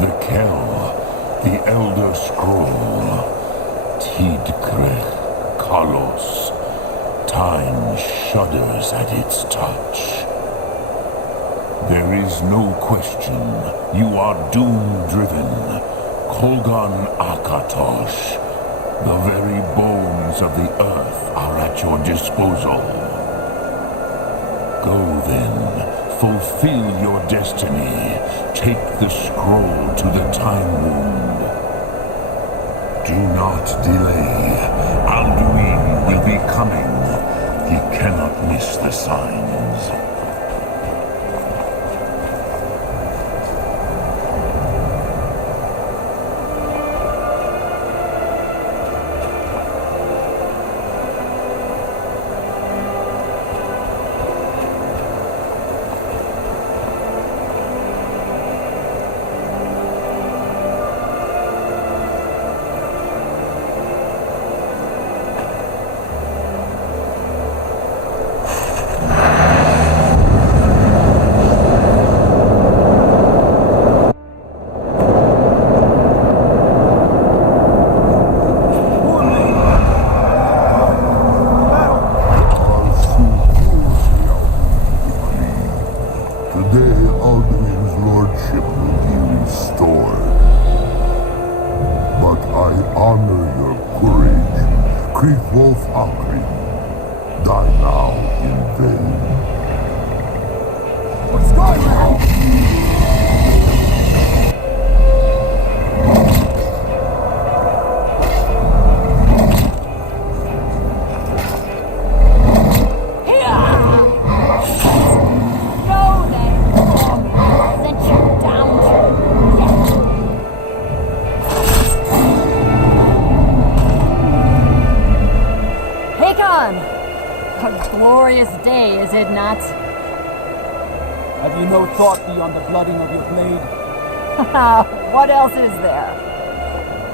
The Kell, the Elder Scroll, Tidkrech Kalos. Time shudders at its touch. There is no question. You are doom-driven. Kogan Akatosh. The very bones of the earth are at your disposal. Go then, fulfill your destiny. Take the scroll to the Time Wound. Do not delay. Alduin will be coming. He cannot miss the signs. Thought beyond the blooding of your blade. What else is there?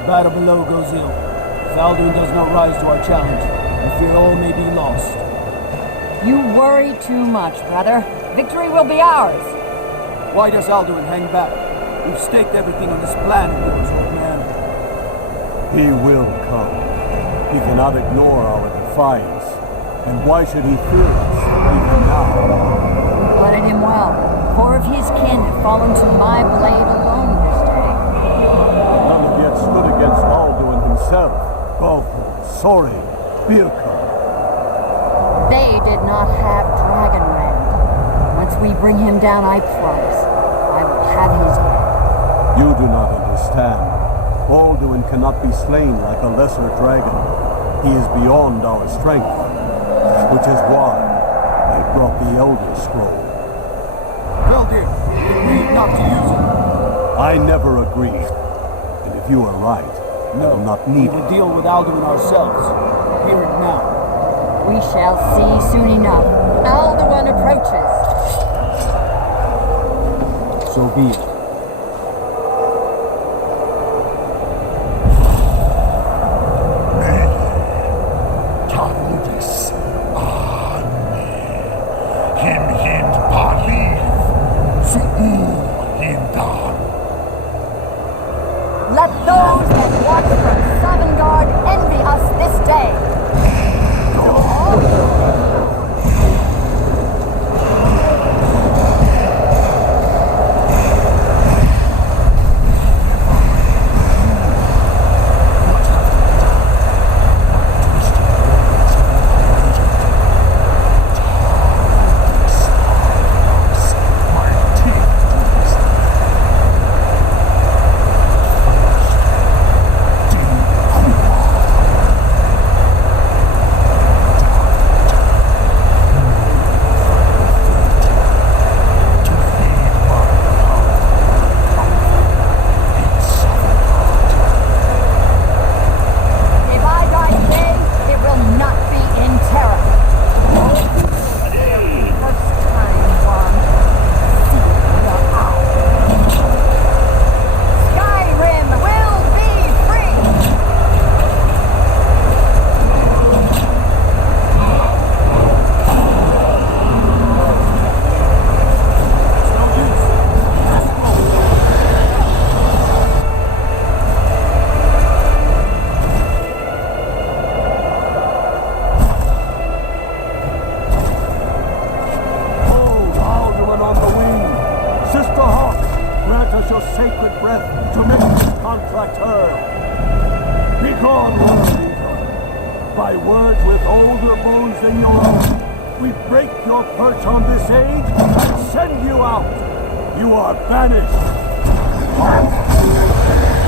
The battle below goes ill. If Alduin does not rise to our challenge, I fear all may be lost. You worry too much, brother. Victory will be ours. Why does Alduin hang back? We've staked everything on this plan of yours, old man. He will come. He cannot ignore our defiance. And why should he fear us, even now? Blooded him well. 4 of his kin have fallen to my blade alone this day. None have yet stood against Alduin himself. Balthor, Sori, Birka. They did not have Dragonrend. Once we bring him down, I promise, I will have his head. You do not understand. Alduin cannot be slain like a lesser dragon. He is beyond our strength, which is why I brought the Elder Scroll. Veldir, you agreed not to use it. I never agreed. And if you are right, I will not need it. We will deal with Alduin ourselves. Hear it now. We shall see soon enough. Alduin approaches. So be it. Let those that watch from Savangard envy us this day. by words with older bones than your own, we break your perch on this age and send you out. You are banished.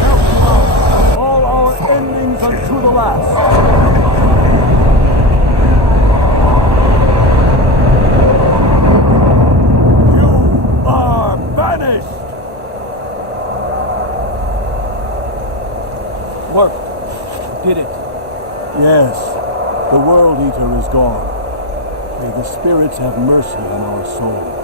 Help out all our endings unto the last. You are banished. Work. Did it. Yes, the World Eater is gone. May the spirits have mercy on our souls.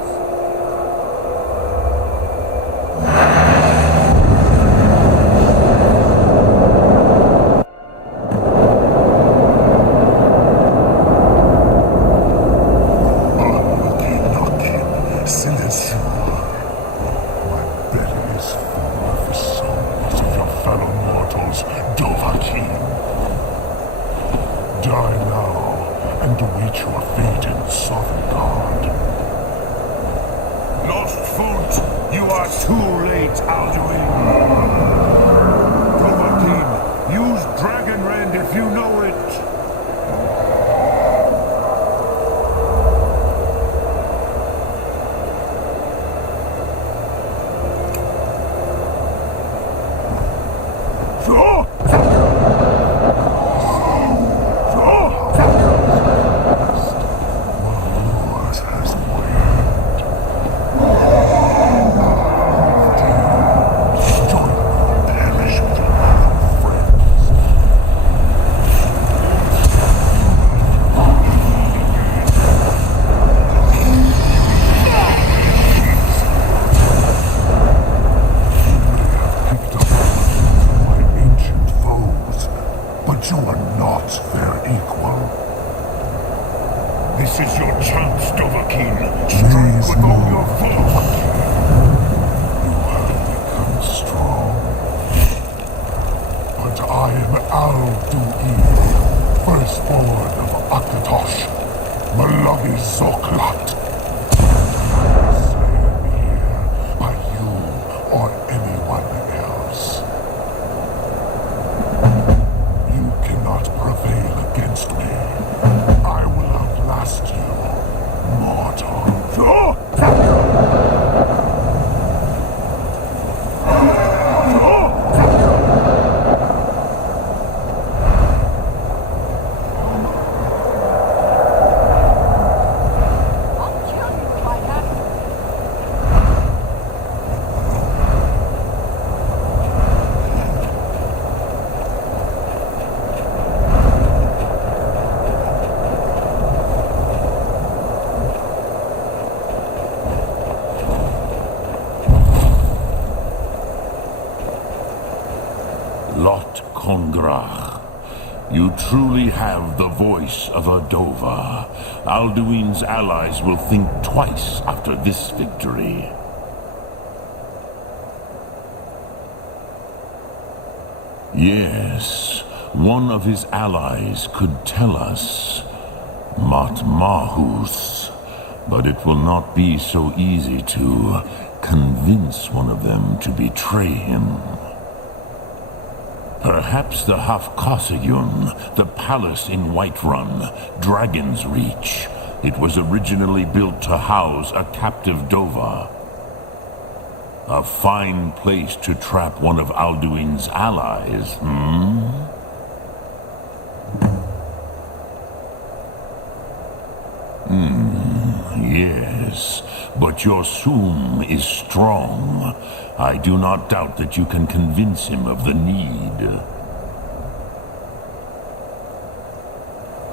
You truly have the voice of a Dova. Alduin's allies will think twice after this victory. Yes, one of his allies could tell us. Matmahus. But it will not be so easy to convince one of them to betray him. Perhaps the Hafkosayun, the palace in Whiterun, Dragon's Reach. It was originally built to house a captive Dova. A fine place to trap one of Alduin's allies, Yes, but your Soom is strong. I do not doubt that you can convince him of the need.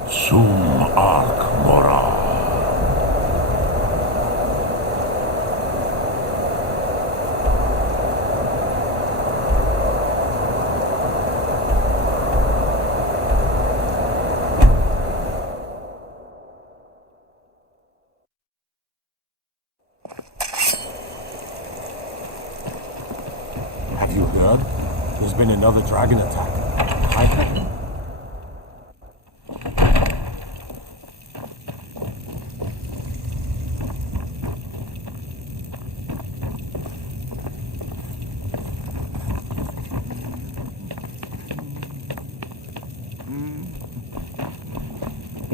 Soom Ark Mora. Have you heard? There's been another dragon attack.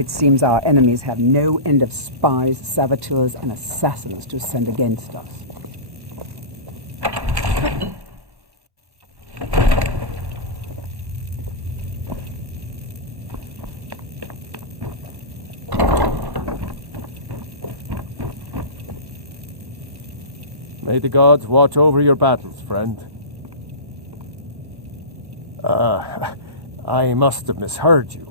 It seems our enemies have no end of spies, saboteurs, and assassins to send against us. May the gods watch over your battles, friend. I must have misheard you.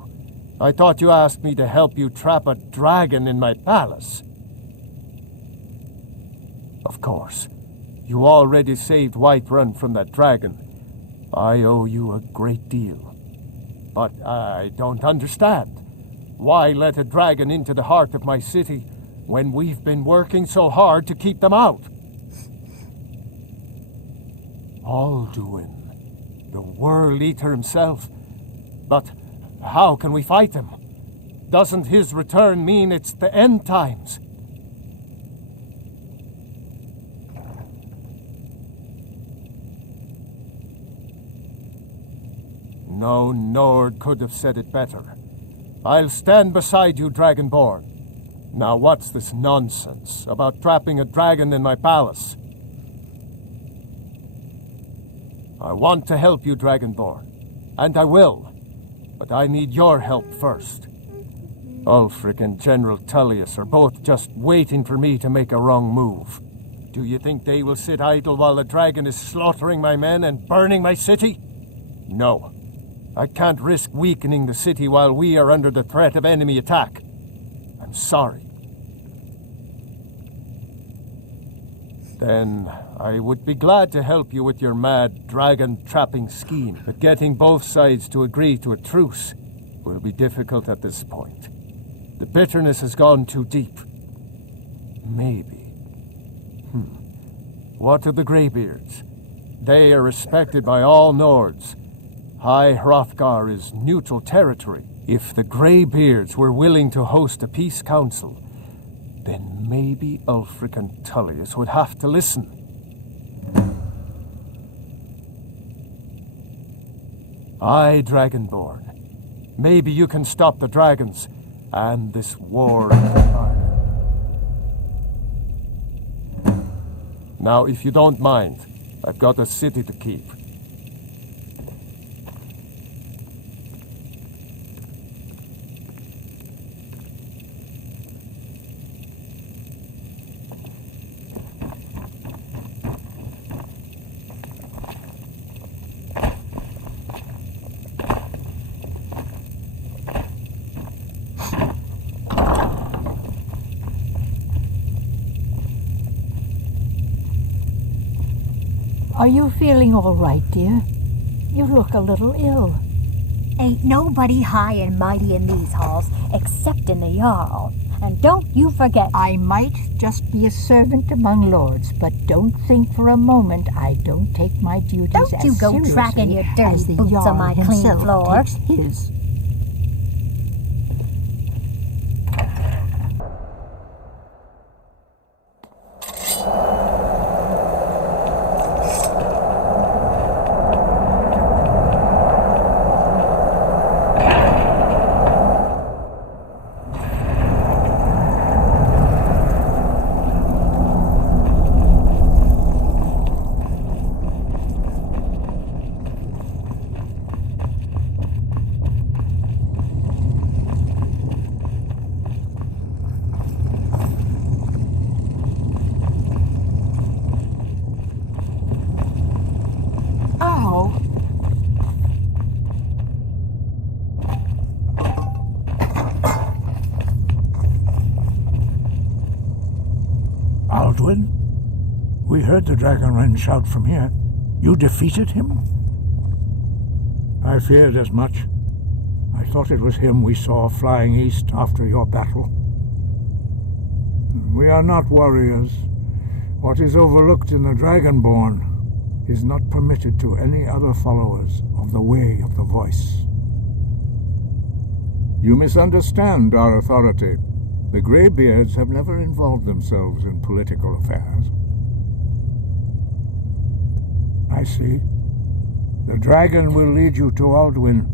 I thought you asked me to help you trap a dragon in my palace. Of course. You already saved Whiterun from that dragon. I owe you a great deal. But I don't understand. Why let a dragon into the heart of my city when we've been working so hard to keep them out? Alduin, the World Eater himself. But how can we fight him? Doesn't his return mean it's the end times? No Nord could have said it better. I'll stand beside you, Dragonborn. Now what's this nonsense about trapping a dragon in my palace? I want to help you, Dragonborn, and I will. But I need your help first. Ulfric and General Tullius are both just waiting for me to make a wrong move. Do you think they will sit idle while the dragon is slaughtering my men and burning my city? No. I can't risk weakening the city while we are under the threat of enemy attack. I'm sorry. Then I would be glad to help you with your mad dragon-trapping scheme, but getting both sides to agree to a truce will be difficult at this point. The bitterness has gone too deep. Maybe. What of the Greybeards? They are respected by all Nords. High Hrothgar is neutral territory. If the Greybeards were willing to host a peace council, then maybe Ulfric and Tullius would have to listen. Aye, Dragonborn. Maybe you can stop the dragons and this war in the heart. Now, if you don't mind, I've got a city to keep. Are you feeling all right, dear? You look a little ill. Ain't nobody high and mighty in these halls, except in the Jarl. And don't you forget... I might just be a servant among lords, but don't think for a moment I don't take my duties Don't as you go seriously tracking your dirty as the boots Jarl on my clean himself floor. takes his. Alduin? We heard the Dragonren shout from here. You defeated him? I feared as much. I thought it was him we saw flying east after your battle. We are not warriors. What is overlooked in the Dragonborn is not permitted to any other followers of the Way of the Voice. You misunderstand our authority. The Greybeards have never involved themselves in political affairs. I see. The dragon will lead you to Alduin,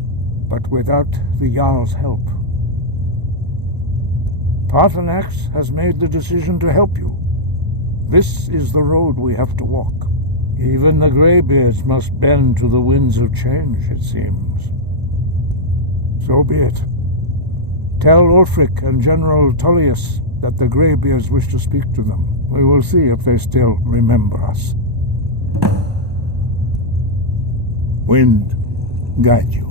but without the Jarl's help. Paarthurnax has made the decision to help you. This is the road we have to walk. Even the Greybeards must bend to the winds of change, it seems. So be it. Tell Ulfric and General Tullius that the Greybeards wish to speak to them. We will see if they still remember us. Wind, guide you.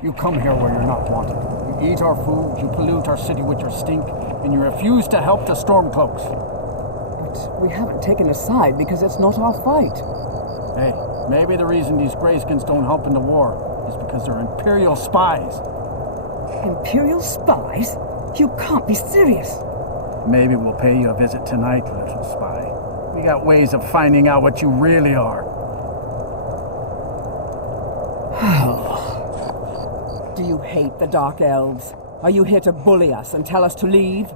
You come here where you're not wanted. You eat our food, you pollute our city with your stink, and you refuse to help the Stormcloaks. But we haven't taken a side because it's not our fight. Hey, maybe the reason these Greyskins don't help in the war is because they're Imperial spies. Imperial spies? You can't be serious. Maybe we'll pay you a visit tonight, little spy. We got ways of finding out what you really are. Do you hate the Dark Elves? Are you here to bully us and tell us to leave?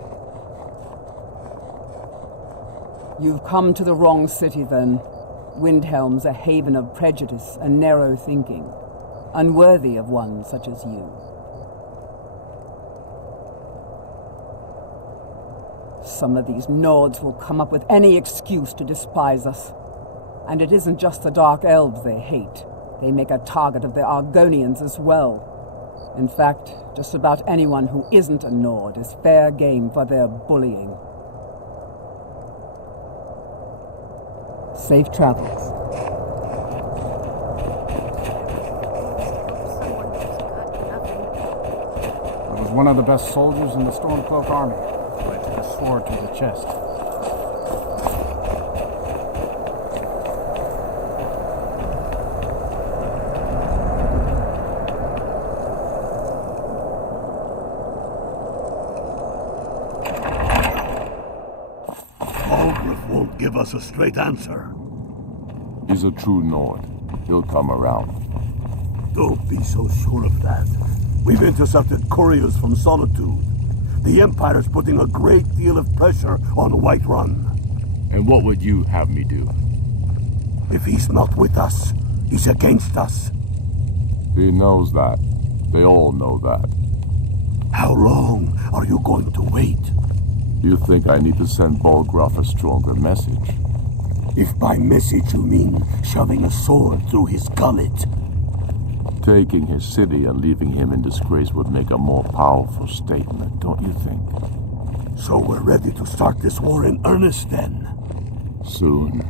You've come to the wrong city, then. Windhelm's a haven of prejudice and narrow thinking, unworthy of one such as you. Some of these Nords will come up with any excuse to despise us. And it isn't just the Dark Elves they hate. They make a target of the Argonians as well. In fact, just about anyone who isn't a Nord is fair game for their bullying. Safe travels. I was one of the best soldiers in the Stormcloak army. I took a sword to the chest. Give us a straight answer. He's a true Nord. He'll come around. Don't be so sure of that. We've intercepted couriers from Solitude. The Empire's putting a great deal of pressure on Whiterun. And what would you have me do? If he's not with us, he's against us. He knows that. They all know that. How long are you going to wait? You think I need to send Bolgraf a stronger message? If by message you mean shoving a sword through his gullet. Taking his city and leaving him in disgrace would make a more powerful statement, don't you think? So we're ready to start this war in earnest then? Soon.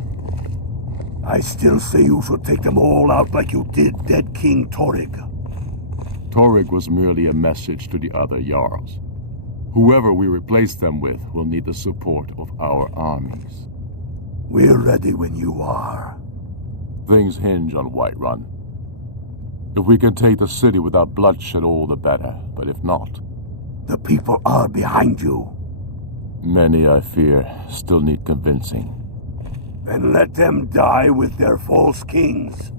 I still say you should take them all out like you did dead King Torrig. Torrig was merely a message to the other Jarls. Whoever we replace them with will need the support of our armies. We're ready when you are. Things hinge on Whiterun. If we can take the city without bloodshed, all the better. But if not... The people are behind you. Many, I fear, still need convincing. Then let them die with their false kings.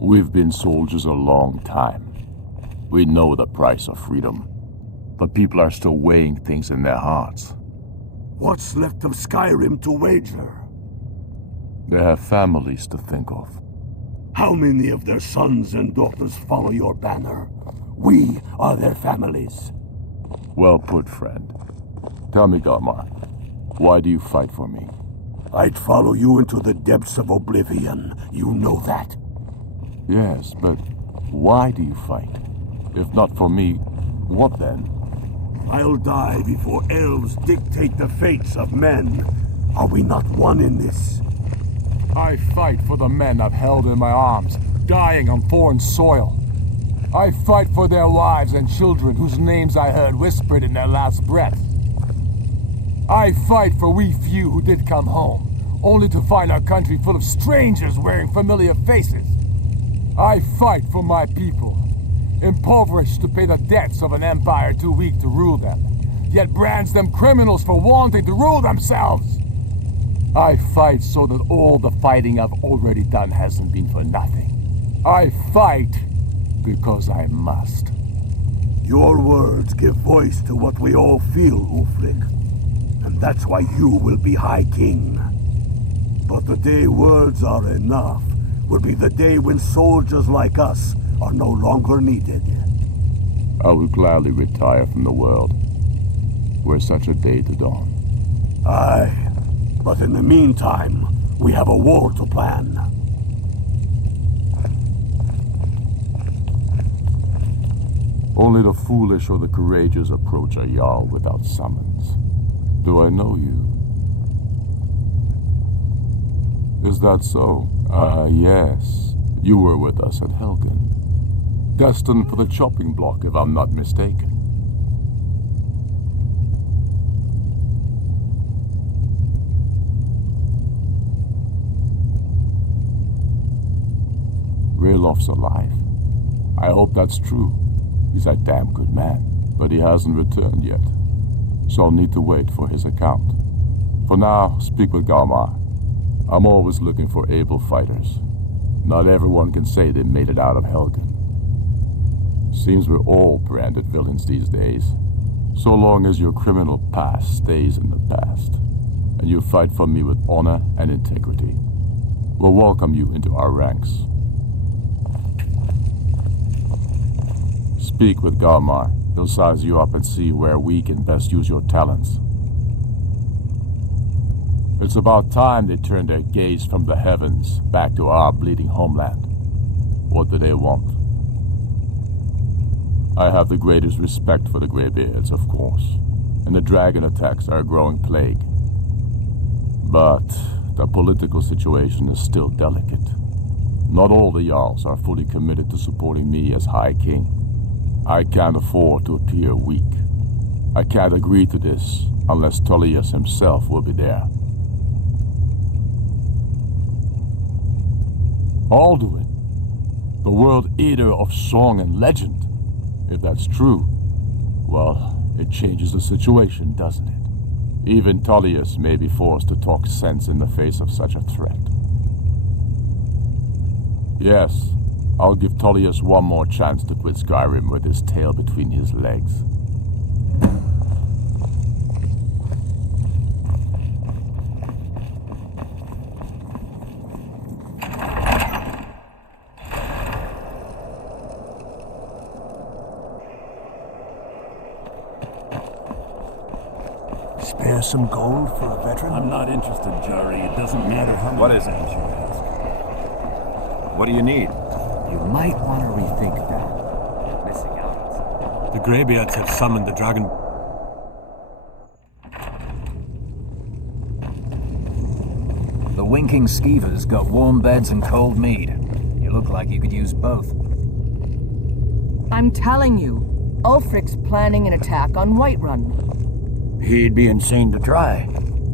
We've been soldiers a long time. We know the price of freedom. But people are still weighing things in their hearts. What's left of Skyrim to wager? They have families to think of. How many of their sons and daughters follow your banner? We are their families. Well put, friend. Tell me, Garmar, why do you fight for me? I'd follow you into the depths of oblivion. You know that. Yes, but why do you fight? If not for me, what then? I'll die before elves dictate the fates of men. Are we not one in this? I fight for the men I've held in my arms, dying on foreign soil. I fight for their wives and children whose names I heard whispered in their last breath. I fight for we few who did come home, only to find our country full of strangers wearing familiar faces. I fight for my people, impoverished to pay the debts of an empire too weak to rule them, yet brands them criminals for wanting to rule themselves. I fight so that all the fighting I've already done hasn't been for nothing. I fight because I must. Your words give voice to what we all feel, Ulfric. And that's why you will be High King. But the day words are enough will be the day when soldiers like us are no longer needed. I would gladly retire from the world, were such a day to dawn. Aye, but in the meantime, we have a war to plan. Only the foolish or the courageous approach a Jarl without summons. Do I know you? Is that so? Yes. You were with us at Helgen. Destined for the chopping block, if I'm not mistaken. Rilof's alive. I hope that's true. He's a damn good man, but he hasn't returned yet. So I'll need to wait for his account. For now, speak with Galmar. I'm always looking for able fighters. Not everyone can say they made it out of Helgen. Seems we're all branded villains these days. So long as your criminal past stays in the past, and you fight for me with honor and integrity, we'll welcome you into our ranks. Speak with Galmar. He'll size you up and see where we can best use your talents. It's about time they turned their gaze from the heavens back to our bleeding homeland. What do they want? I have the greatest respect for the Greybeards, of course, and the dragon attacks are a growing plague. But the political situation is still delicate. Not all the Jarls are fully committed to supporting me as High King. I can't afford to appear weak. I can't agree to this unless Tullius himself will be there. Alduin, the world eater of song and legend. If that's true, well, it changes the situation, doesn't it? Even Tullius may be forced to talk sense in the face of such a threat. Yes, I'll give Tullius one more chance to quit Skyrim with his tail between his legs. Spare some gold for a veteran? I'm not interested, Jari. It doesn't matter how much. What is it? What do you need? You might want to rethink that. Missing out. The Greybeards have summoned the dragon. The winking skeevers got warm beds and cold mead. You look like you could use both. I'm telling you, Ulfric's planning an attack on Whiterun. He'd be insane to try.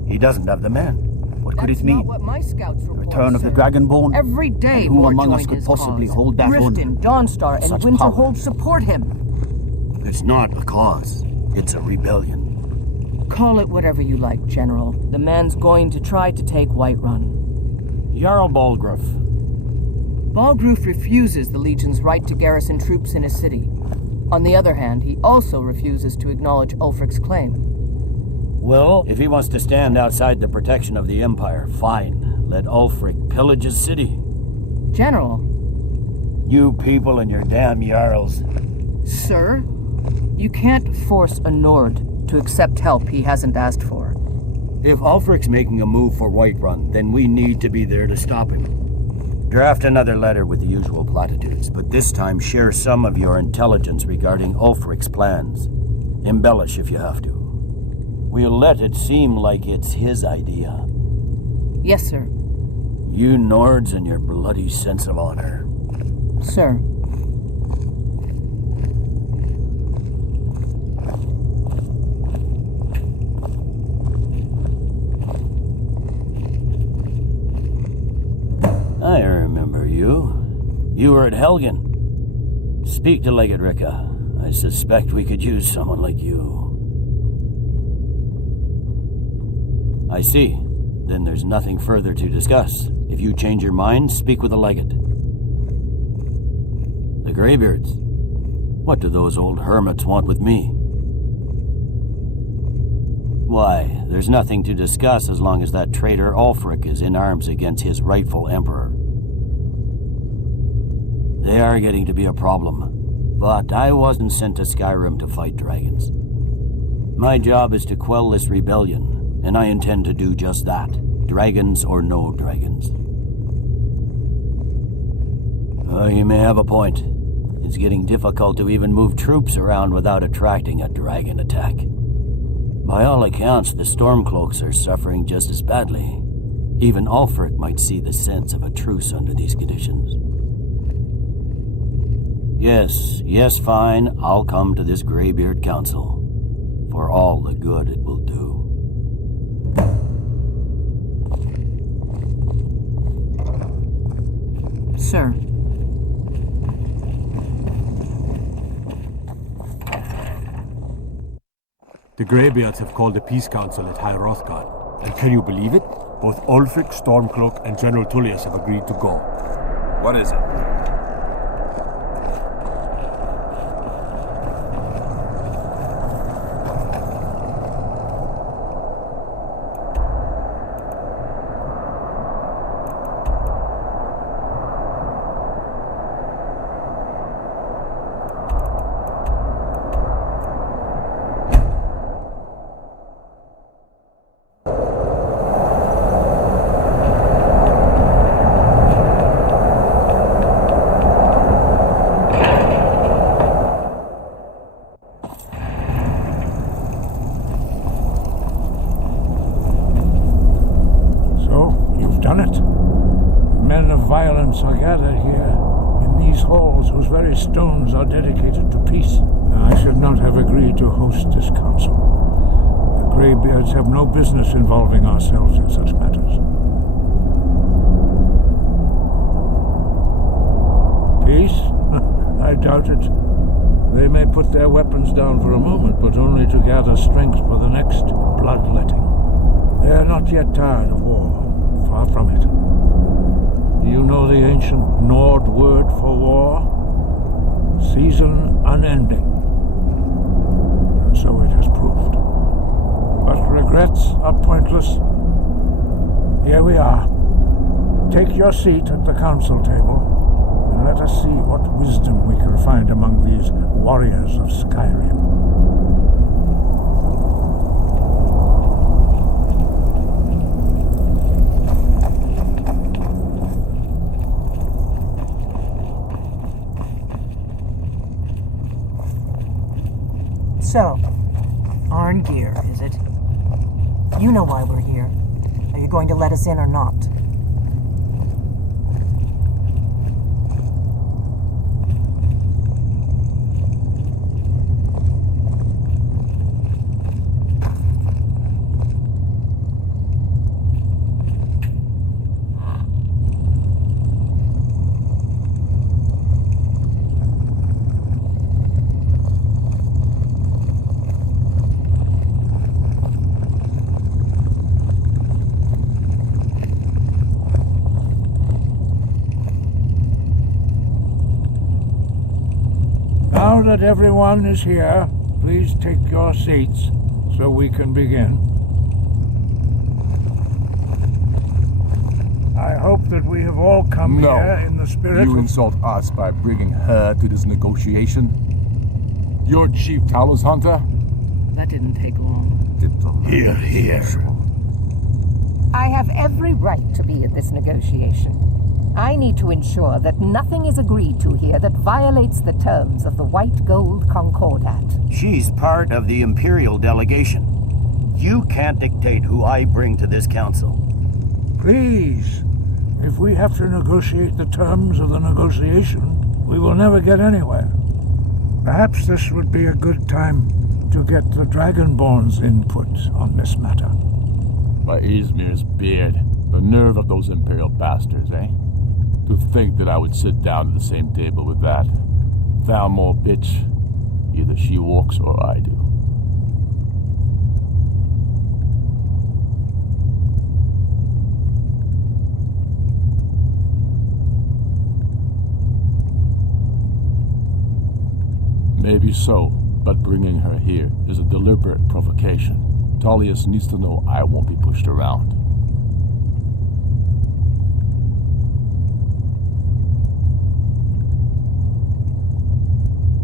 He doesn't have the men. What could it mean? Not what my scouts The report return of the said. Dragonborn? Every day, And who more among join us could his possibly cause. hold that wood? Riften, Dawnstar, and Such power. Winterhold support him. It's not a cause. It's a rebellion. Call it whatever you like, General. The man's going to try to take Whiterun. Jarl Balgruuf. Balgruuf refuses the Legion's right to garrison troops in his city. On the other hand, he also refuses to acknowledge Ulfric's claim. Well, if he wants to stand outside the protection of the Empire, fine. Let Ulfric pillage his city. General. You people and your damn Jarls. Sir, you can't force a Nord to accept help he hasn't asked for. If Ulfric's making a move for Whiterun, then we need to be there to stop him. Draft another letter with the usual platitudes, but this time share some of your intelligence regarding Ulfric's plans. Embellish if you have to. We'll let it seem like it's his idea. Yes, sir. You Nords and your bloody sense of honor. Sir. I remember you. You were at Helgen. Speak to Legate Ricka. I suspect we could use someone like you. I see. Then there's nothing further to discuss. If you change your mind, speak with the Legate. The Greybeards. What do those old hermits want with me? Why, there's nothing to discuss as long as that traitor Ulfric is in arms against his rightful emperor. They are getting to be a problem. But I wasn't sent to Skyrim to fight dragons. My job is to quell this rebellion, and I intend to do just that. Dragons or no dragons. You may have a point. It's getting difficult to even move troops around without attracting a dragon attack. By all accounts, the Stormcloaks are suffering just as badly. Even Ulfric might see the sense of a truce under these conditions. Yes, fine. I'll come to this Greybeard Council. For all the good it will do. Sir. The Greybeards have called a peace council at High Hrothgar. And can you believe it? Both Ulfric, Stormcloak, and General Tullius have agreed to go. What is it? Are gathered here, in these halls whose very stones are dedicated to peace. I should not have agreed to host this council. The Greybeards have no business involving ourselves in such matters. Peace? I doubt it. They may put their weapons down for a moment, but only to gather strength for the next bloodletting. They are not yet tired of war. Far from it. Do you know the ancient Nord word for war? Season unending. And so it has proved. But regrets are pointless. Here we are. Take your seat at the council table, and let us see what wisdom we can find among these warriors of Skyrim. So, Arngeir, is it? You know why we're here. Are you going to let us in or not? Now that everyone is here, please take your seats so we can begin. I hope that we have all come here in the spirit You insult us by bringing her to this negotiation? You're Chief Talos Hunter? That didn't take long. Here. I have every right to be at this negotiation. I need to ensure that nothing is agreed to here that violates the terms of the White Gold Concordat. She's part of the Imperial delegation. You can't dictate who I bring to this council. Please, If we have to negotiate the terms of the negotiation, we will never get anywhere. Perhaps this would be a good time to get the Dragonborn's input on this matter. By Izmir's beard, the nerve of those Imperial bastards, eh? To think that I would sit down at the same table with that. Thalmor bitch. Either she walks or I do. Maybe so, but bringing her here is a deliberate provocation. Tullius needs to know I won't be pushed around.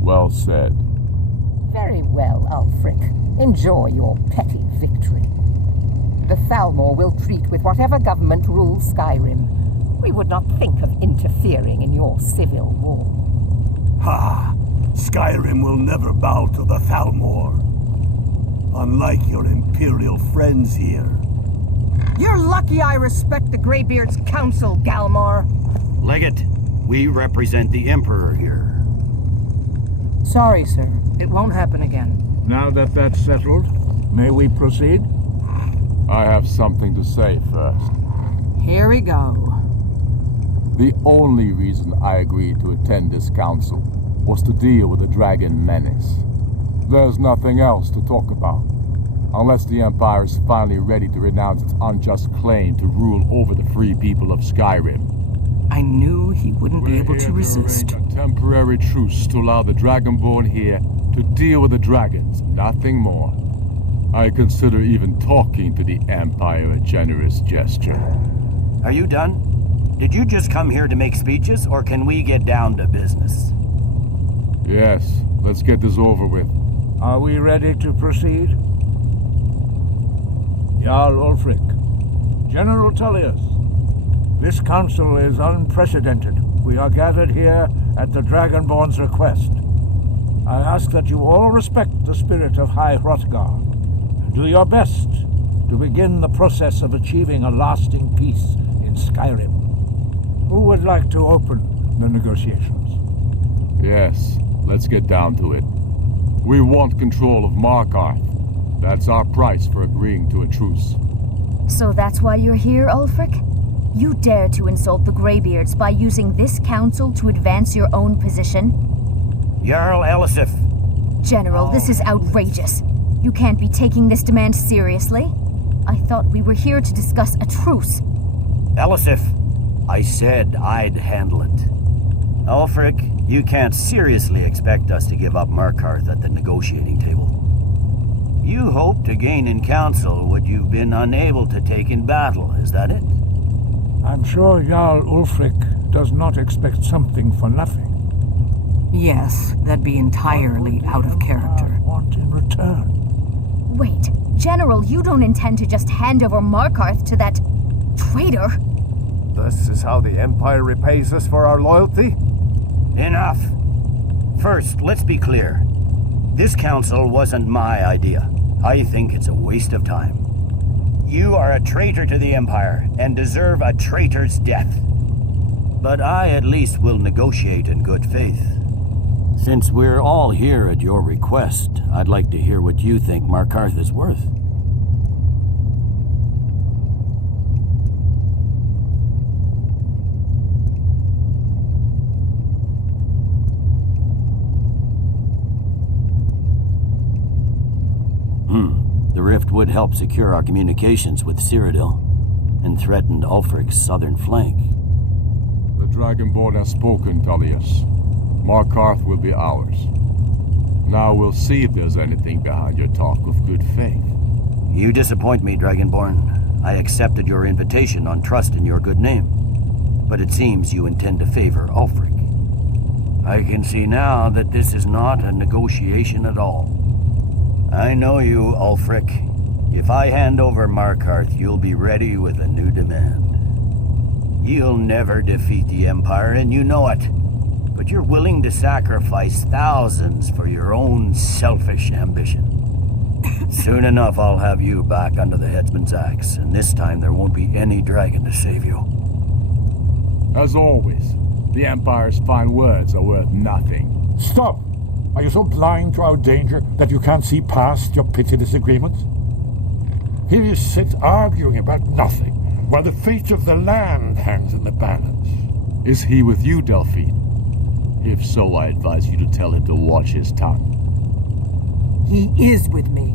Well said. Very well, Ulfric. Enjoy your petty victory. The Thalmor will treat with whatever government rules Skyrim. We would not think of interfering in your civil war. Ha! Skyrim will never bow to the Thalmor. Unlike your Imperial friends here. You're lucky I respect the Greybeard's counsel, Galmar. Legate, we represent the Emperor here. Sorry, sir. It won't happen again. Now that that's settled, may we proceed? I have something to say first. Here we go. The only reason I agreed to attend this council was to deal with the dragon menace. There's nothing else to talk about. Unless the Empire is finally ready to renounce its unjust claim to rule over the free people of Skyrim. I knew he wouldn't be able to resist. A temporary truce to allow the Dragonborn here to deal with the dragons, nothing more. I consider even talking to the Empire a generous gesture. Are you done? Did you just come here to make speeches, or can we get down to business? Yes, let's get this over with. Are we ready to proceed? Jarl Ulfric, General Tullius, this council is unprecedented. We are gathered here at the Dragonborn's request. I ask that you all respect the spirit of High Hrothgar, and do your best to begin the process of achieving a lasting peace in Skyrim. Who would like to open the negotiations? Yes, let's get down to it. We want control of Markarth. That's our price for agreeing to a truce. So that's why you're here, Ulfric? You dare to insult the Greybeards by using this council to advance your own position? Jarl Elisif. General, this is outrageous. You can't be taking this demand seriously. I thought we were here to discuss a truce. Elisif, I said I'd handle it. Ulfric, you can't seriously expect us to give up Markarth at the negotiating table. You hope to gain in council what you've been unable to take in battle, is that it? I'm sure Jarl Ulfric does not expect something for nothing. Yes, that'd be entirely out of character. Want in return? Wait, General, you don't intend to just hand over Markarth to that traitor? This is how the Empire repays us for our loyalty? Enough. First, let's be clear. This council wasn't my idea. I think it's a waste of time. You are a traitor to the Empire and deserve a traitor's death. But I at least will negotiate in good faith. Since we're all here at your request, I'd like to hear what you think Markarth is worth. The rift would help secure our communications with Cyrodiil and threatened Ulfric's southern flank. The Dragonborn has spoken, Tullius. Markarth will be ours. Now we'll see if there's anything behind your talk of good faith. You disappoint me, Dragonborn. I accepted your invitation on trust in your good name. But it seems you intend to favor Ulfric. I can see now that this is not a negotiation at all. I know you, Ulfric. If I hand over Markarth, you'll be ready with a new demand. You'll never defeat the Empire, and you know it. But you're willing to sacrifice thousands for your own selfish ambition. Soon enough, I'll have you back under the headsman's axe, and this time there won't be any dragon to save you. As always, the Empire's fine words are worth nothing. Stop! Are you so blind to our danger that you can't see past your petty disagreements? Here you sit arguing about nothing, while the fate of the land hangs in the balance. Is he with you, Delphine? If so, I advise you to tell him to watch his tongue. He is with me,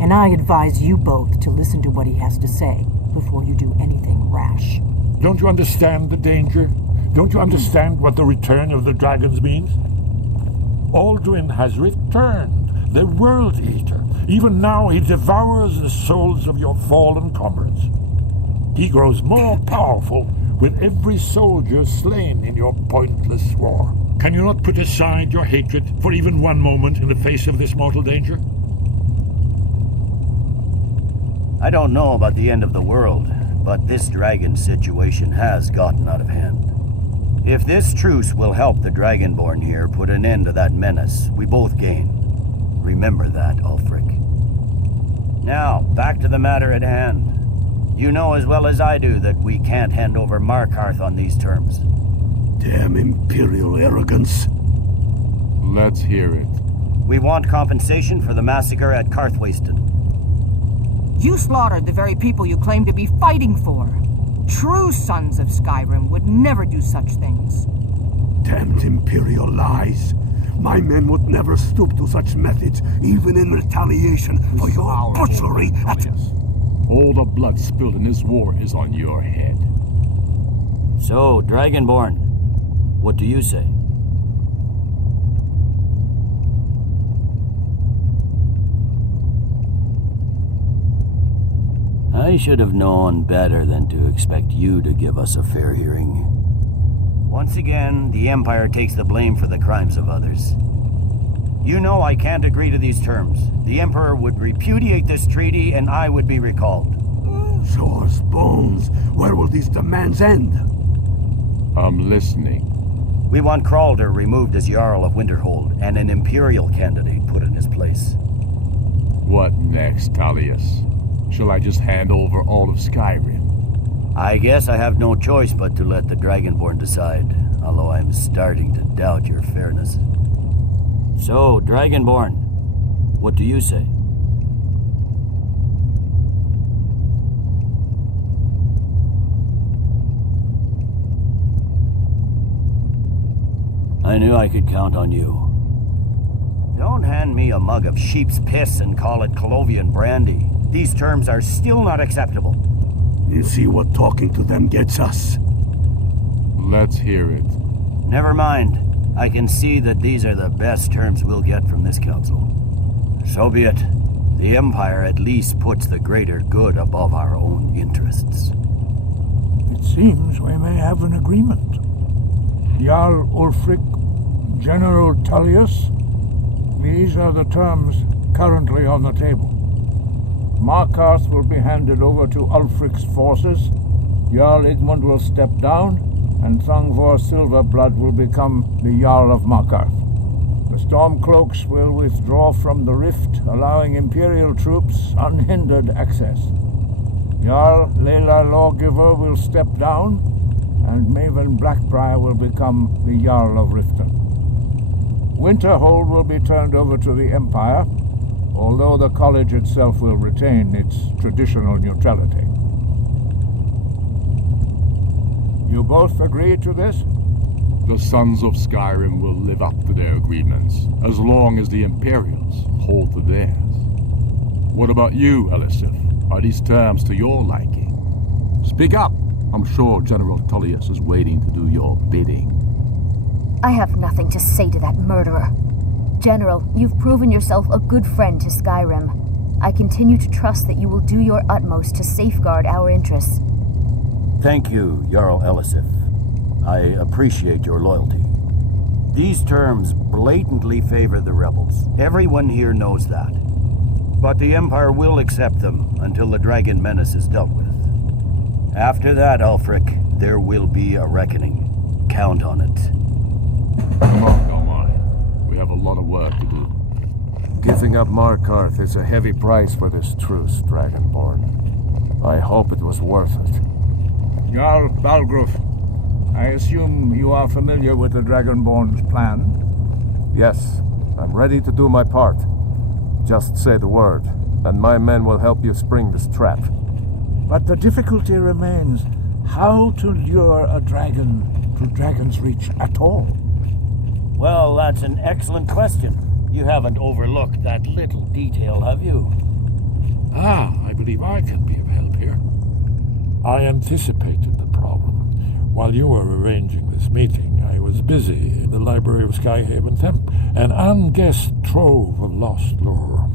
and I advise you both to listen to what he has to say before you do anything rash. Don't you understand the danger? Don't you understand what the return of the dragons means? Alduin has returned, the World Eater. Even now he devours the souls of your fallen comrades. He grows more powerful with every soldier slain in your pointless war. Can you not put aside your hatred for even one moment in the face of this mortal danger? I don't know about the end of the world, but this dragon situation has gotten out of hand. If this truce will help the Dragonborn here put an end to that menace, we both gain. Remember that, Ulfric. Now, back to the matter at hand. You know as well as I do that we can't hand over Markarth on these terms. Damn Imperial arrogance. Let's hear it. We want compensation for the massacre at Karthwasten. You slaughtered the very people you claim to be fighting for. True sons of Skyrim would never do such things. Damned Imperial lies. My men would never stoop to such methods, even in retaliation for your butchery at... All the blood spilled in this war is on your head. So, Dragonborn, what do you say? I should have known better than to expect you to give us a fair hearing. Once again, the Empire takes the blame for the crimes of others. You know I can't agree to these terms. The Emperor would repudiate this treaty and I would be recalled. Sore's bones. Where will these demands end? I'm listening. We want Kralder removed as Jarl of Winterhold and an Imperial candidate put in his place. What next, Tullius? Shall I just hand over all of Skyrim? I guess I have no choice but to let the Dragonborn decide, although I'm starting to doubt your fairness. So, Dragonborn, what do you say? I knew I could count on you. Don't hand me a mug of sheep's piss and call it Colovian brandy. These terms are still not acceptable. You see what talking to them gets us? Let's hear it. Never mind. I can see that these are the best terms we'll get from this council. So be it. The Empire at least puts the greater good above our own interests. It seems we may have an agreement. Jarl Ulfric, General Tullius, these are the terms currently on the table. Markarth will be handed over to Ulfric's forces, Jarl Igmund will step down, and Thangvor Silverblood will become the Jarl of Markarth. The Stormcloaks will withdraw from the rift, allowing Imperial troops unhindered access. Jarl Leila Lawgiver will step down, and Maven Blackbriar will become the Jarl of Riften. Winterhold will be turned over to the Empire, although the college itself will retain its traditional neutrality. You both agree to this? The Sons of Skyrim will live up to their agreements, as long as the Imperials hold to theirs. What about you, Elisif? Are these terms to your liking? Speak up! I'm sure General Tullius is waiting to do your bidding. I have nothing to say to that murderer. General, you've proven yourself a good friend to Skyrim. I continue to trust that you will do your utmost to safeguard our interests. Thank you, Jarl Elisif. I appreciate your loyalty. These terms blatantly favor the rebels. Everyone here knows that. But the Empire will accept them until the dragon menace is dealt with. After that, Ulfric, there will be a reckoning. Count on it. Come on. We have a lot of work to do. Giving up Markarth is a heavy price for this truce, Dragonborn. I hope it was worth it. Jarl Balgruf, I assume you are familiar with the Dragonborn's plan? Yes, I'm ready to do my part. Just say the word, and my men will help you spring this trap. But the difficulty remains how to lure a dragon to Dragon's Reach at all. Well, that's an excellent question. You haven't overlooked that little detail, have you? I believe I can be of help here. I anticipated the problem. While you were arranging this meeting, I was busy in the library of Skyhaven Temp, an unguessed trove of lost lore.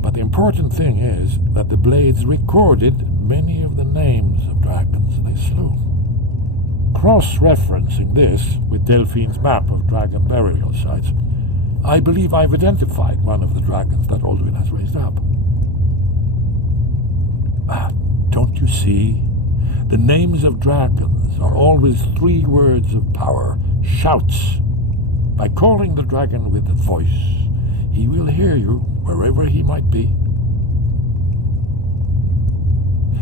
But the important thing is that the Blades recorded many of the names of dragons they slew. Cross-referencing this with Delphine's map of dragon burial sites, I believe I've identified one of the dragons that Alduin has raised up. Don't you see? The names of dragons are always 3 words of power, shouts. By calling the dragon with a voice, he will hear you wherever he might be.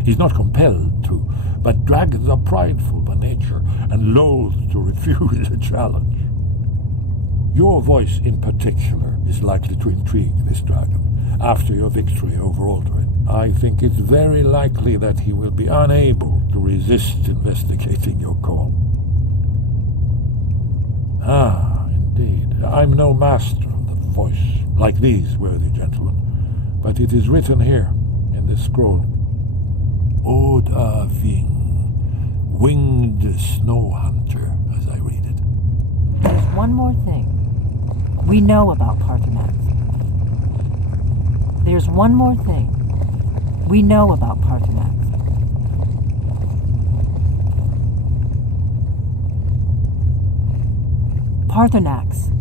He's not compelled to, but dragons are prideful by nature and loath to refuse a challenge. Your voice in particular is likely to intrigue this dragon after your victory over Alduin. I think it's very likely that he will be unable to resist investigating your call. Indeed. I'm no master of the voice, like these worthy gentlemen, but it is written here in this scroll. Oda Ving, winged snow hunter, as I read it. There's one more thing. We know about Parthenax. There's one more thing. We know about Parthenax. Parthenax,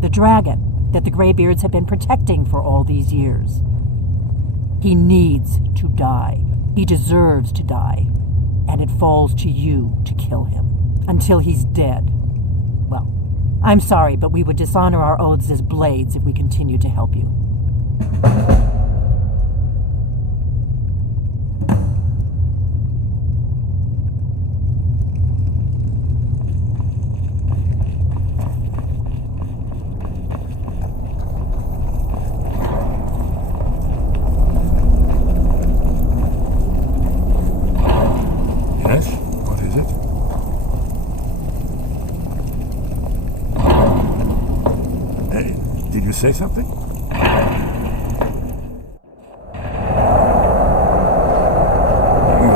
the dragon that the Greybeards have been protecting for all these years. He needs to die. He deserves to die. And it falls to you to kill him. Until he's dead. Well, I'm sorry, but we would dishonor our oaths as Blades if we continue to help you. Say something? You'll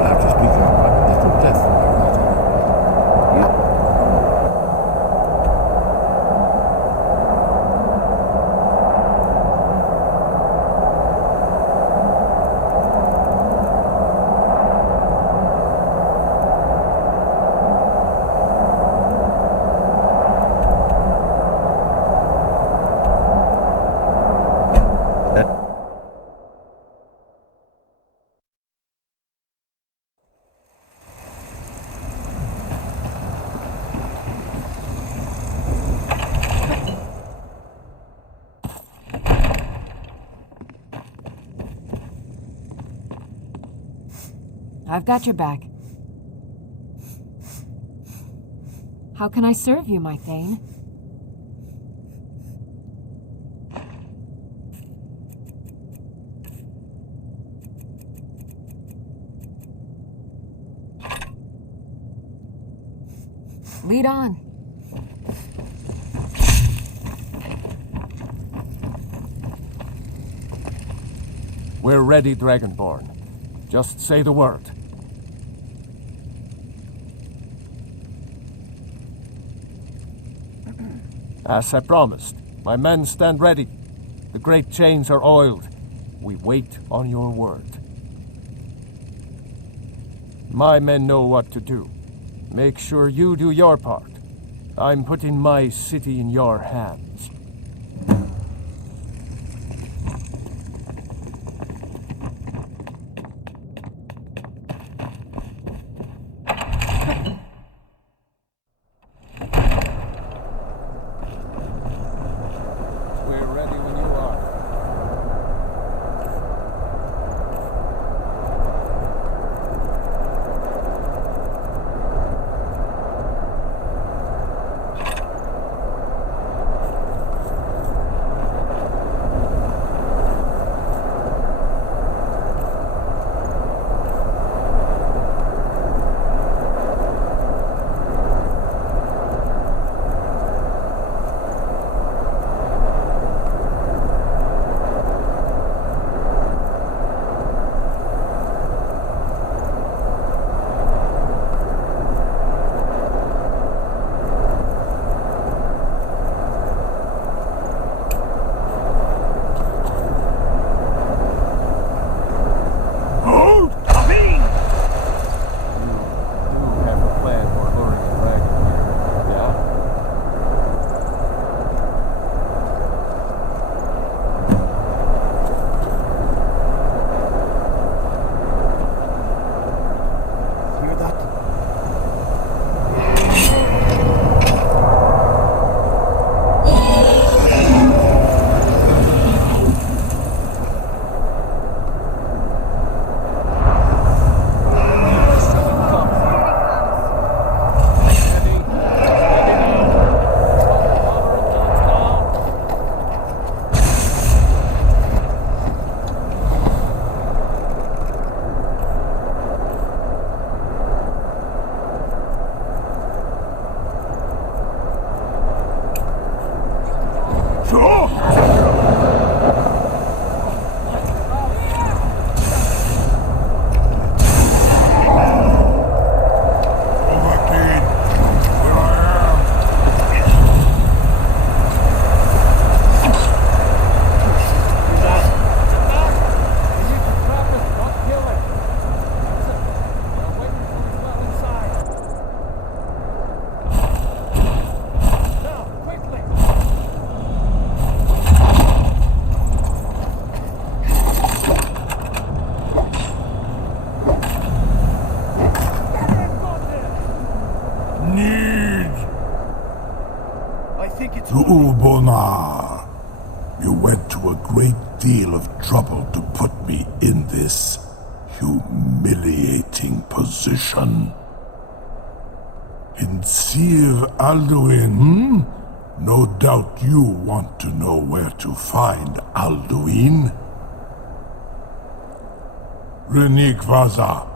have to speak up, but a little death from your altar. I've got your back. How can I serve you, my Thane? Lead on. We're ready, Dragonborn. Just say the word. As I promised, my men stand ready. The great chains are oiled. We wait on your word. My men know what to do. Make sure you do your part. I'm putting my city in your hands. great deal of trouble to put me in this humiliating position. In Sir Alduin, No doubt you want to know where to find Alduin. Renikvaza,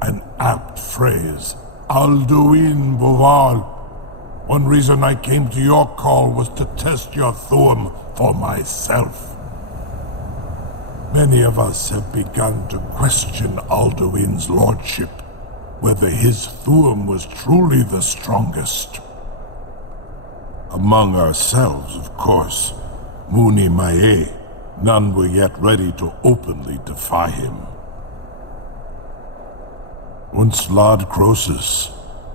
an apt phrase. Alduin Boval. One reason I came to your call was to test your Thuum for myself. Many of us have begun to question Alduin's lordship, whether his Thuum was truly the strongest. Among ourselves, of course, Muni Mae, none were yet ready to openly defy him. Once Lord Croesus,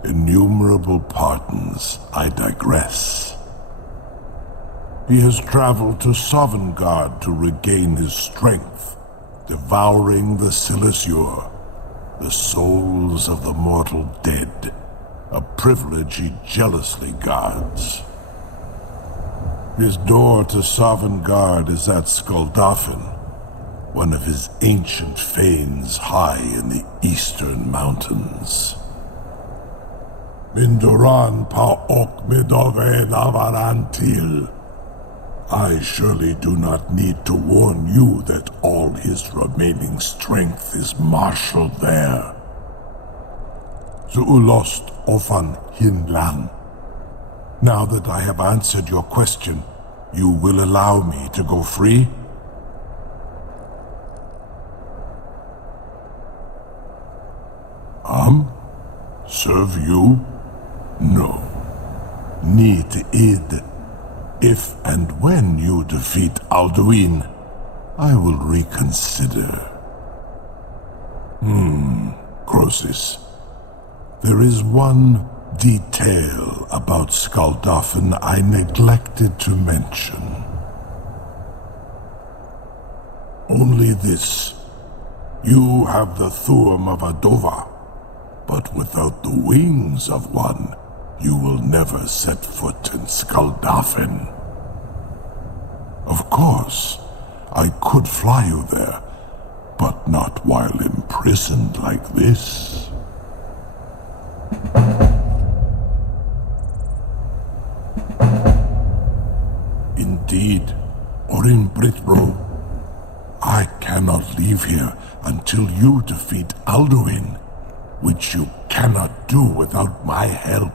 innumerable pardons, I digress. He has traveled to Sovngarde to regain his strength, devouring the Silesure, the souls of the mortal dead, a privilege he jealously guards. His door to Sovngarde is at Skuldafn, one of his ancient fanes high in the eastern mountains. Minduran pa ok midove navarantil. I surely do not need to warn you that all his remaining strength is marshaled there. Zuulost ofan hinlan. Now that I have answered your question, you will allow me to go free? Serve you? No. Need id. If and when you defeat Alduin, I will reconsider. Croesus. There is one detail about Skuldafn I neglected to mention. Only this. You have the Thuum of a Dova, but without the wings of one, you will never set foot in Skuldafn. Of course, I could fly you there, but not while imprisoned like this. Indeed, Orin Britbro, I cannot leave here until you defeat Alduin, which you cannot do without my help.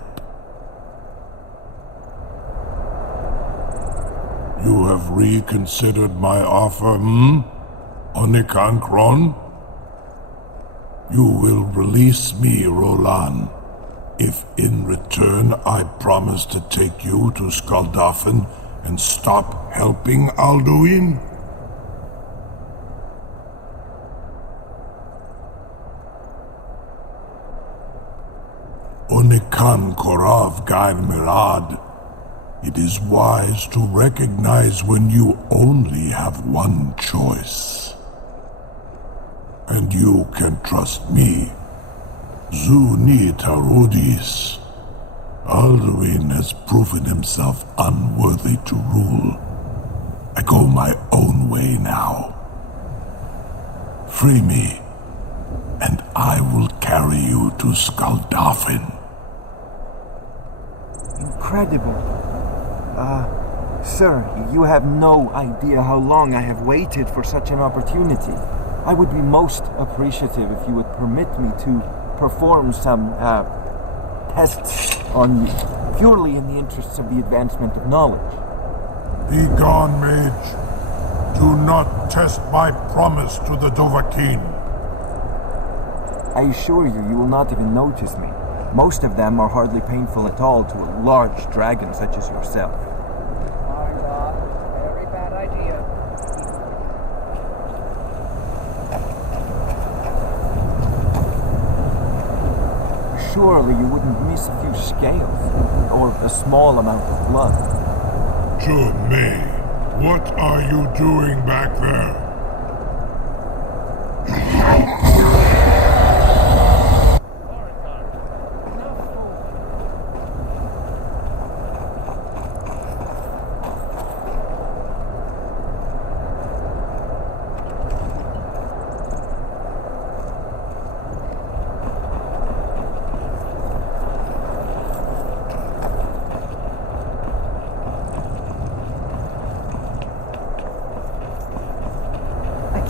You have reconsidered my offer, Onikan Kron? You will release me, Roland, if in return I promise to take you to Skuldafn and stop helping Alduin? Onikan Korav Gair Mirad. It is wise to recognize when you only have one choice. And you can trust me. Zuni Tarudis. Alduin has proven himself unworthy to rule. I go my own way now. Free me, and I will carry you to Skuldafn. Incredible. Sir, you have no idea how long I have waited for such an opportunity. I would be most appreciative if you would permit me to perform some, tests on you, purely in the interests of the advancement of knowledge. Be gone, mage. Do not test my promise to the Dovahkiin. I assure you, you will not even notice me. Most of them are hardly painful at all to a large dragon such as yourself. Very bad idea. Surely you wouldn't miss a few scales, or a small amount of blood. Jun-Mei, what are you doing back there?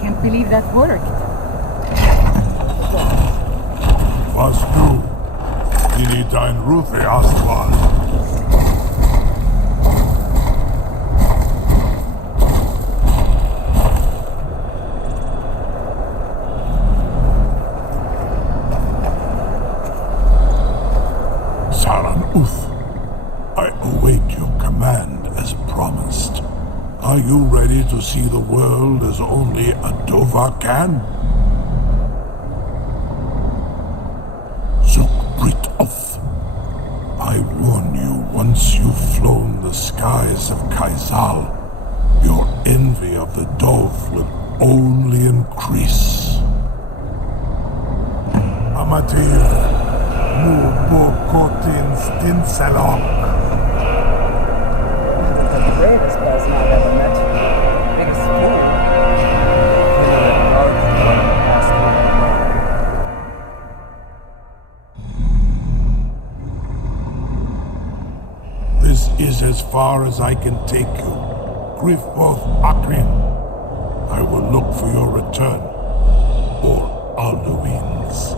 can't believe that worked. Was du? Die dein Rufe erstmal. I await your command as promised. Are you ready to see the world as only a Dova can? I warn you, once you've flown the skies of Kaizal, your envy of the Dove will only increase. Amatir, Mubokotin Stinselok. The bravest person I've ever met. Biggest fool. This is as far as I can take you. Grifoth Akrin. I will look for your return. Or Alduin's.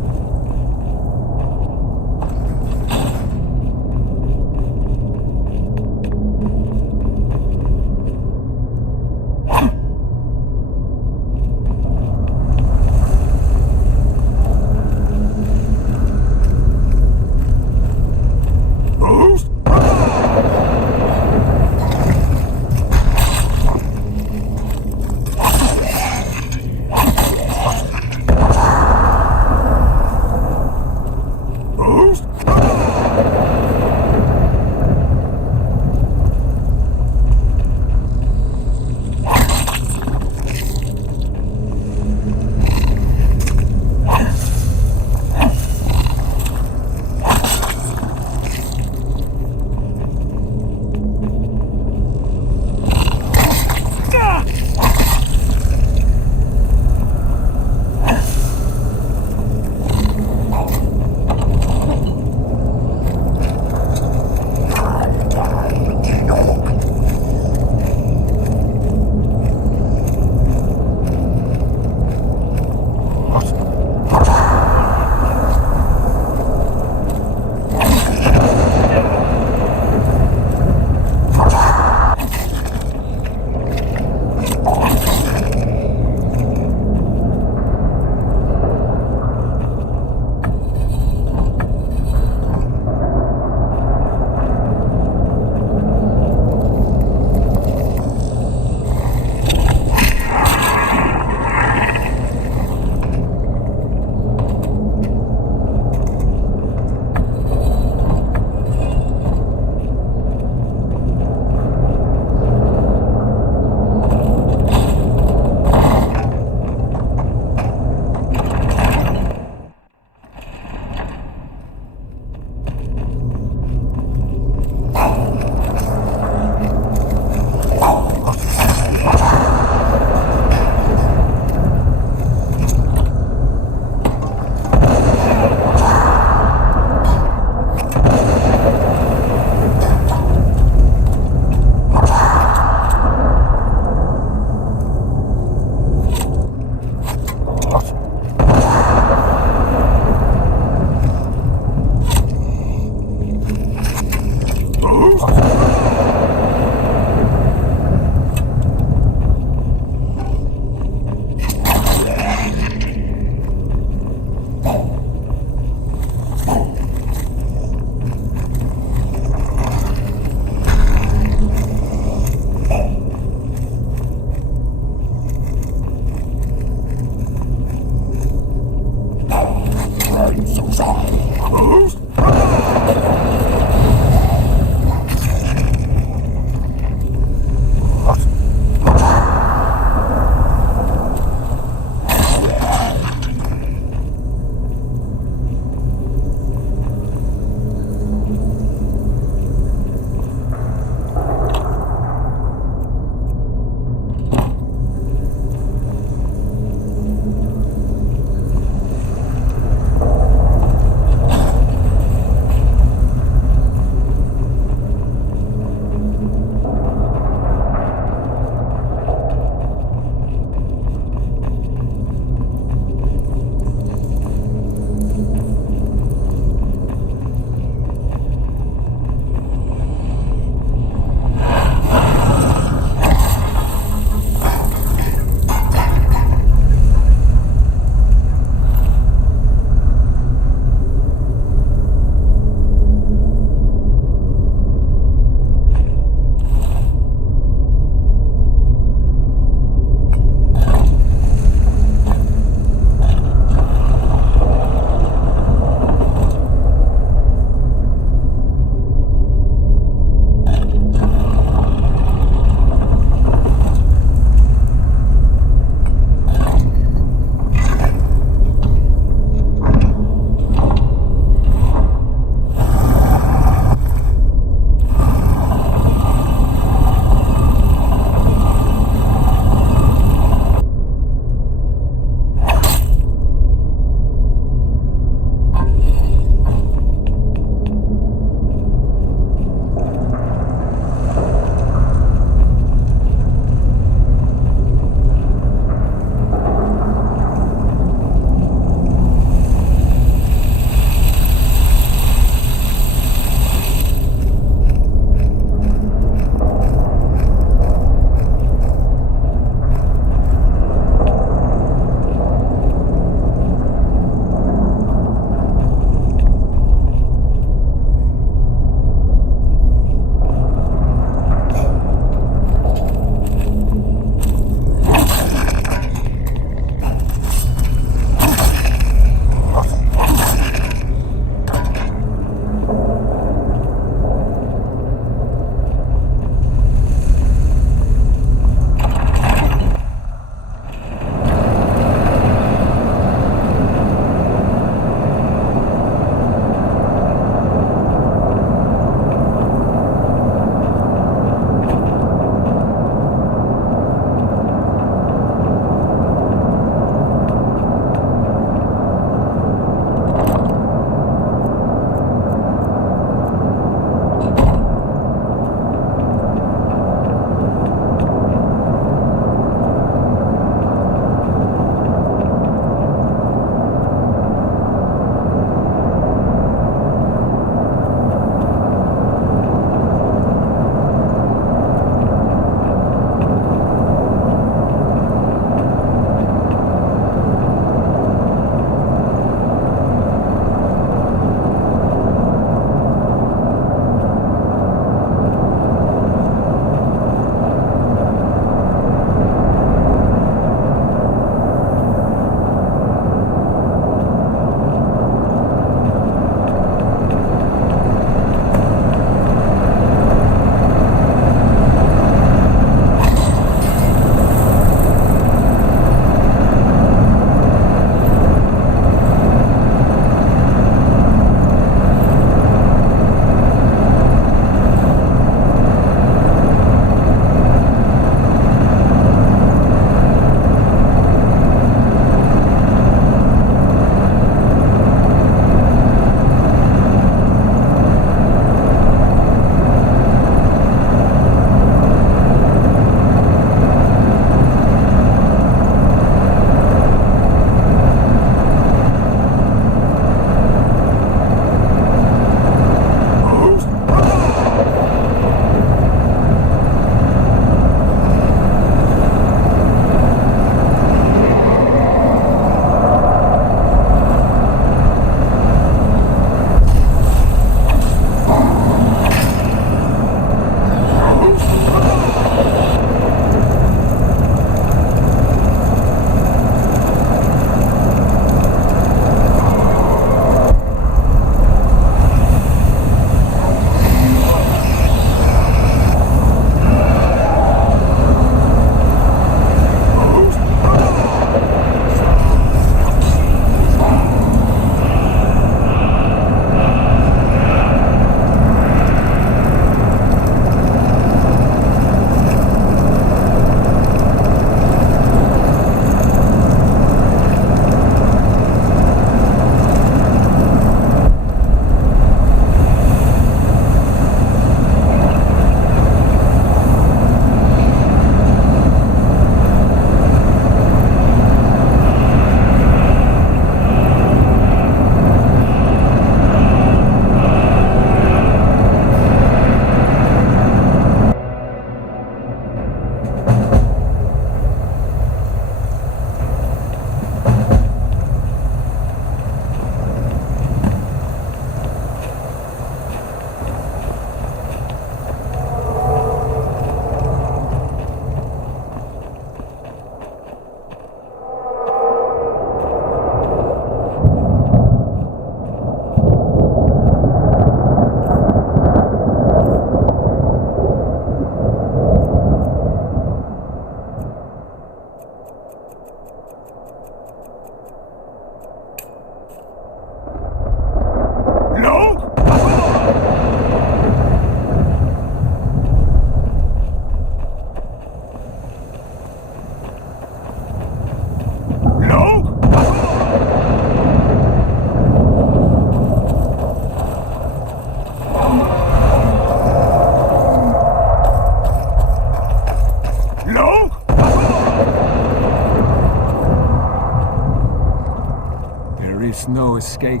There's no escape.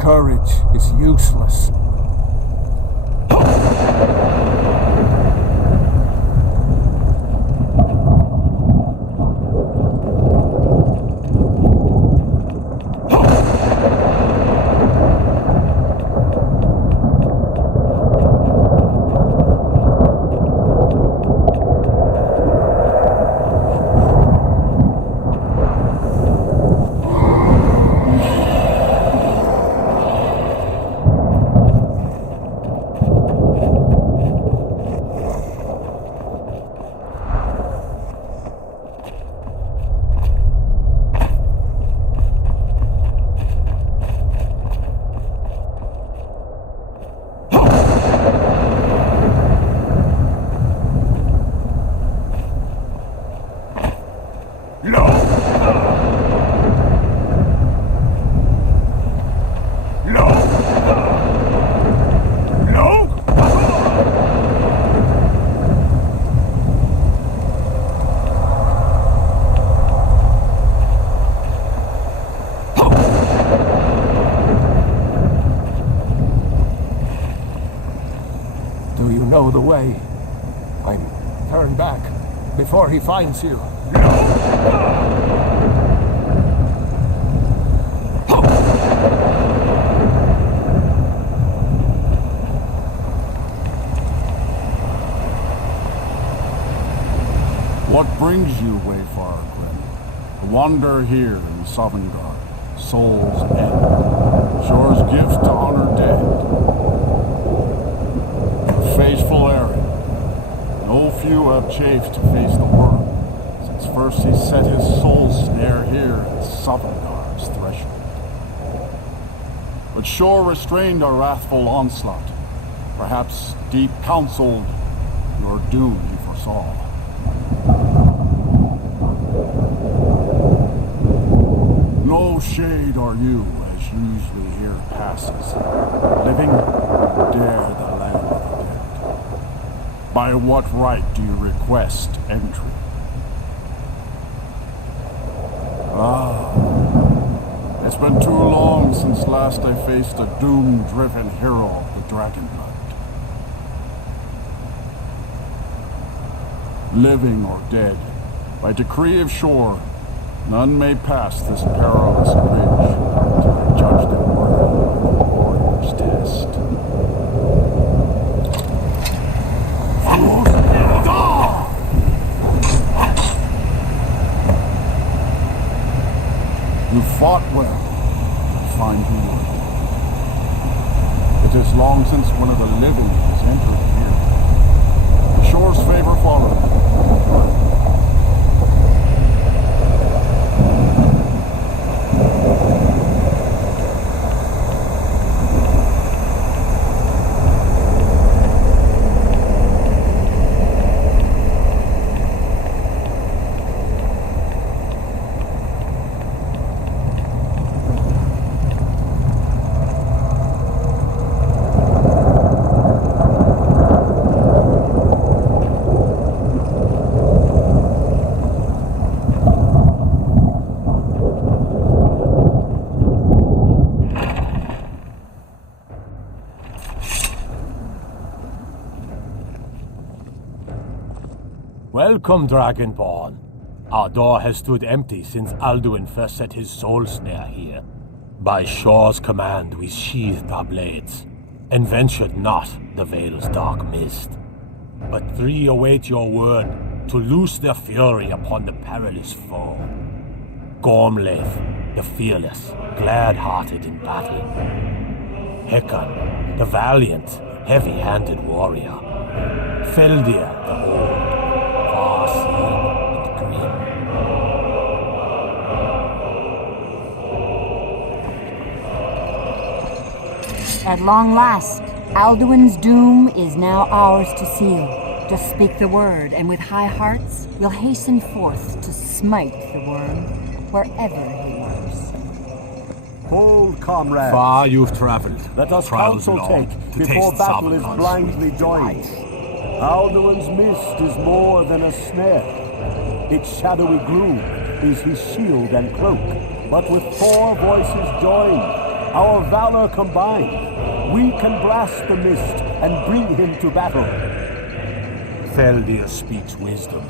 Courage is useless. Know the way. Turn back before he finds you. What brings you, Wayfarer Grim? To wander here in Sovngarde, Soul's End, Shore's gift to honor dead. Faithful errand. No few have chafed to face the world, since first he set his soul snare here at Sovngarde's threshold. But Shore restrained our wrathful onslaught. Perhaps deep counseled, your doom he foresaw. No shade are you, as usually here passes, living dare the land of the dead. By what right do you request entry? It's been too long since last I faced a doom-driven hero of the Dragonblood. Living or dead, by decree of Shore, none may pass this perilous bridge till I judge them worthy of the warrior's test. You fought well, I find you worthy. It is long since one of the living has entered here. The Shore's favor followed. Welcome, Dragonborn. Our door has stood empty since Alduin first set his soul snare here. By Shore's command, we sheathed our blades, and ventured not the Vale's dark mist. But three await your word to loose their fury upon the perilous foe. Gormlaith, the fearless, glad-hearted in battle. Hekon, the valiant, heavy-handed warrior. Feldir, the old, far-seeing and grim. At long last, Alduin's doom is now ours to seal. Just speak the word, and with high hearts, we'll hasten forth to smite the worm wherever he lurks. Hold, comrades. Far you've traveled. Let us trials counsel long, take to before taste battle is Sovngarde's blindly sweet joined. delights. Alduin's mist is more than a snare. Its shadowy gloom is his shield and cloak. But with 4 voices joined, our valor combined, we can blast the mist and bring him to battle. Feldir speaks wisdom.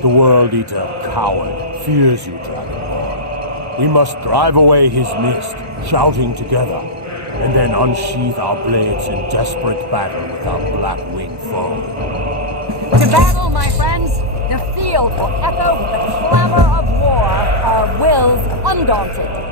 The World Eater, coward, fears you, Dragonborn. We must drive away his mist, shouting together, and then unsheath our blades in desperate battle with our black-winged foe. To battle, my friends! The field will echo with the clamor of war, our wills undaunted.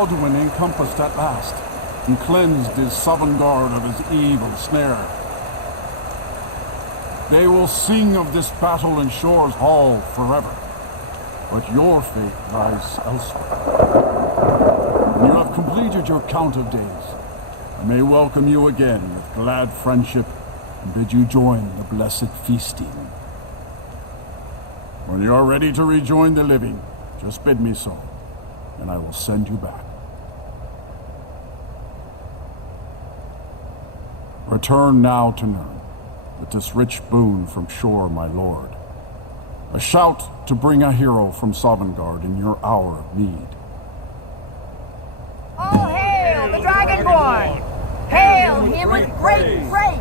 Alduin encompassed at last, and cleansed his Sovngarde of his evil snare. They will sing of this battle in Shore's Hall forever, but your fate lies elsewhere. When you have completed your count of days, I may welcome you again with glad friendship and bid you join the blessed feasting. When you are ready to rejoin the living, just bid me so, and I will send you back. Return now to Nirn, with this rich boon from Shore, my lord. A shout to bring a hero from Sovngarde in your hour of need. All hail the Dragonborn! Hail him with great praise!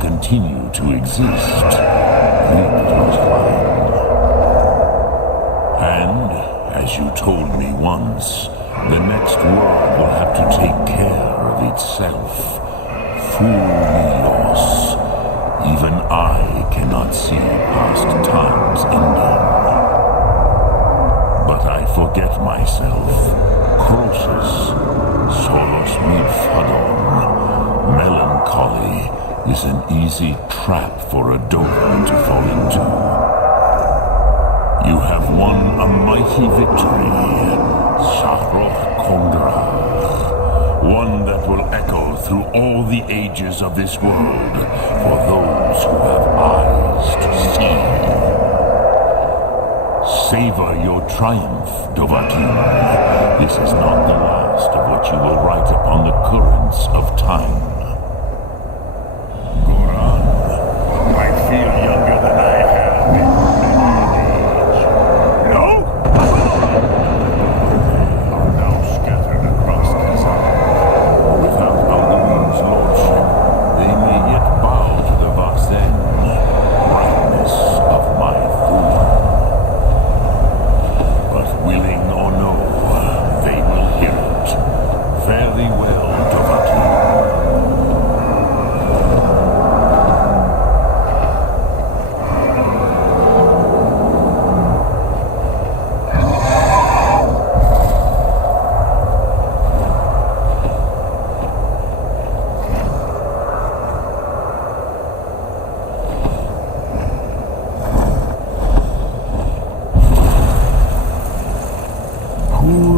Continue to exist. And, as you told me once, the next world will have to take care of itself. Fool me, Los. Even I cannot see past time's ending. But I forget myself. Croesus, solos milfadon, melancholy, is an easy trap for a Dothan to fall into. You have won a mighty victory, Shahroch Kondrach, one that will echo through all the ages of this world for those who have eyes to see. Savor your triumph, Dovahkiin. This is not the last of what you will write upon the currents of time. Brightness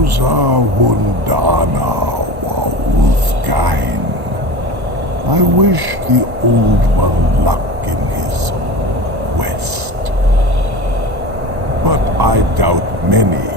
Uza Wundana Wauthkain. I wish the Old One luck in his quest. But I doubt many